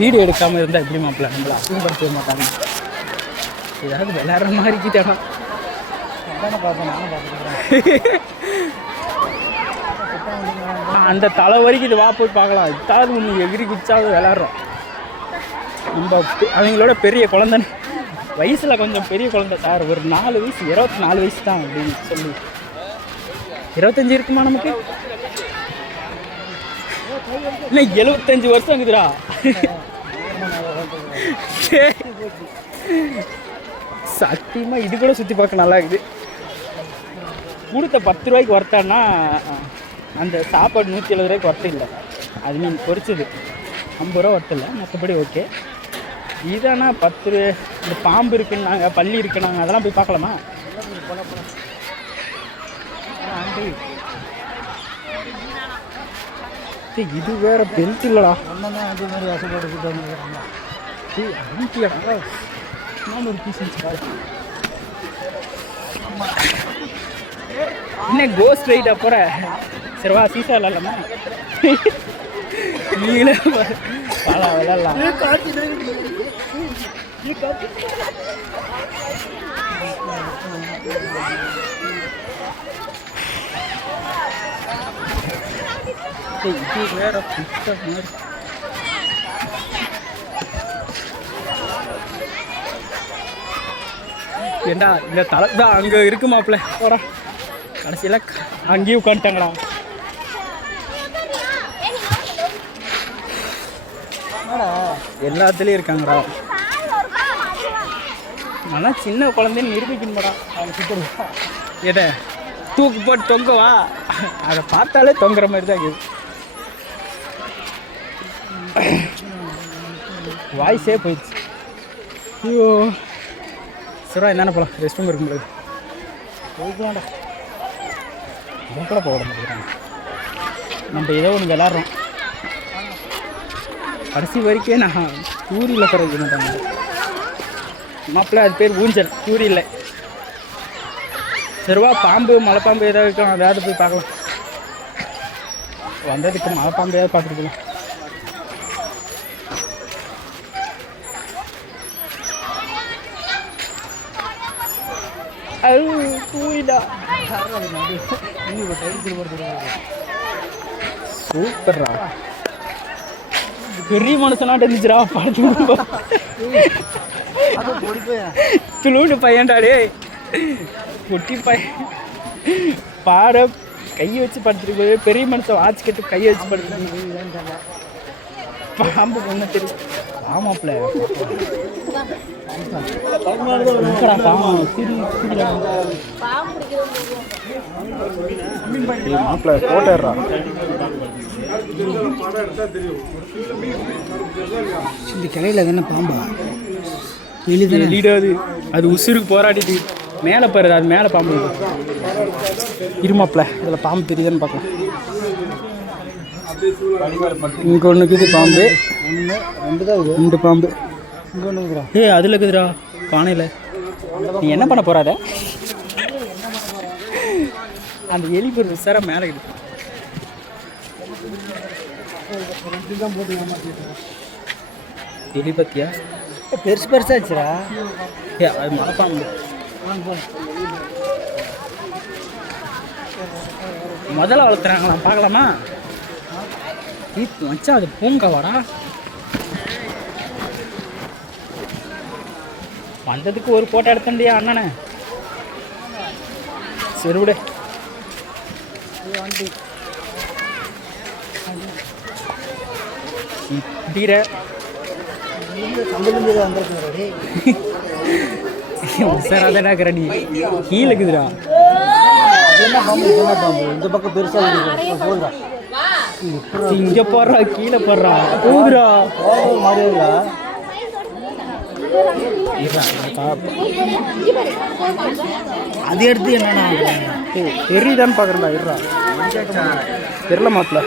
Video எடுக்காமல் இருந்தால் எப்படி மாப்பிள்ள நம்மளை அசிங்கப்படுத்த மாட்டாங்க. ஏதாவது விளையாடுற மாதிரி தேவை. அந்த தலை வரைக்கும் இது வா போய் பார்க்கலாம். இதாவது ஒன்று எகிரி குச்சாவது விளையாடுறோம். நம்ம அவங்களோட பெரிய குழந்தைன்னு வயசில் கொஞ்சம் பெரிய குழந்தை சார். ஒரு 4 வயசு 24 வயசு தான் அப்படின்னு சொல்லி 25 இருக்குமா நமக்கு? இல்லை 75 வருஷம் இருக்குதுடா. சத்தியமாக இது கூட சுற்றி பார்க்க நல்லா இருக்குது. கொடுத்த 10 ரூபாய்க்கு ஒர்த்தானா அந்த சாப்பாடு 170 ரூபாய்க்கு ஒர்த்து இல்லை. அது மீன் பொரிச்சது 50 ரூபா ஒர்த்து இல்லை. மற்றபடி ஓகே. இதானா 10 ரூபா. இந்த பாம்பு இருக்குன்னாங்க, பள்ளி இருக்குன்னாங்க, அதெல்லாம் போய் பார்க்கலாமா? இது வேற பெல்ட் இல்லடா. என்ன கோஸ்ட் ரைட் அப்புற சரிவா சீசா இல்லாமா நீங்களே விளாடலாம். இது வேற மாதிரி ஏண்டா இந்த தலை தான் அங்கே இருக்கு மாப்பிள்ள. போடா கடைசியில் அங்கேயும் உட்காந்துட்டாங்கடா. எல்லாத்துலேயும் இருக்காங்கடா. ஆனால் சின்ன குழந்தைன்னு நிரூபிக்கணுமாடா. அவங்க சுற்றுருவா எதை தூக்கு போட்டு தொங்கவா? அதை பார்த்தாலே தொங்குற மாதிரி தான் இருக்குது. வாய்ஸே போயிடுச்சு. ஐயோ சரா என்னென்ன போகலாம்? ரெஸ்ட் ரூம் இருக்க முடியாது. போய்க்கலாம்டா. அவன் கூட போட மாட்டேங்கிறாங்க. நம்ம ஏதோ ஒன்று விளாட்றோம். கடைசி வரைக்கும் நான் தூரியில் பிறகு மாட்டாங்க மாப்பிள்ள. அது பேர் ஊஞ்சல், தூரி இல்லை. சரிவா பாம்பு மலைப்பாம்பு ஏதாவது இருக்கும், அதாவது போய் பார்க்கலாம். வந்ததுக்கு மலைப்பாம்பு ஏதாவது பார்த்துருக்கலாம். அது தூயிடா சூப்பர்ரா. பெரிய மனுஷனாட்டு இருந்துச்சுடா. பார்த்து துளூண்டு பையன்டாடே பொட்டி பையன். பாட கையை வச்சு படுத்துட்டு போய் பெரிய மனுஷன் வாட்ச் கட்டு கையை வச்சு படுத்துட்டு பாம்பு ஒன்று தெரியும். ஆமாப்ல மாப்பிள்ள போட்டா இந்த கிளையில தானே பாம்பா எளிடாது. அது உசுருக்கு போராடிட்டு மேலே போயிடுது. அது மேலே பாம்பு இருமாப்பிள்ள. இதில் பாம்பு தெரியுதுன்னு பார்க்கலாம். இங்கே ஒன்று இருக்குது பாம்பு. 2 பாம்பு இங்கே ஒன்று இருக்குதா? அதில் இருக்குதுடா பானையில். நீ என்ன பண்ண போகிறாத? அந்த எலி பொருள் சார மேலே இருக்குது. எலி பத்தியா பெருசு பெருசாச்சுடா. அது மலைப்பாம்பு. முதல்ல வளர்த்துறாங்களா பார்க்கலாமா? மச்சான் அது பூங்காவாடா. வந்ததுக்கு ஒரு போட்டோ எடுத்தண்டியா அண்ணனே. சரி விடு. தீர சார் அதனா கரடி கீழே இருக்குதுடா. இந்த பக்கம் பெருசா இங்க போடுறா கீழே போடுறா போகுதுடா. அது எடுத்து என்னன்னா தெரியுதான்னு பாக்குறா. இருறா தெரியல மாப்பிள்ள.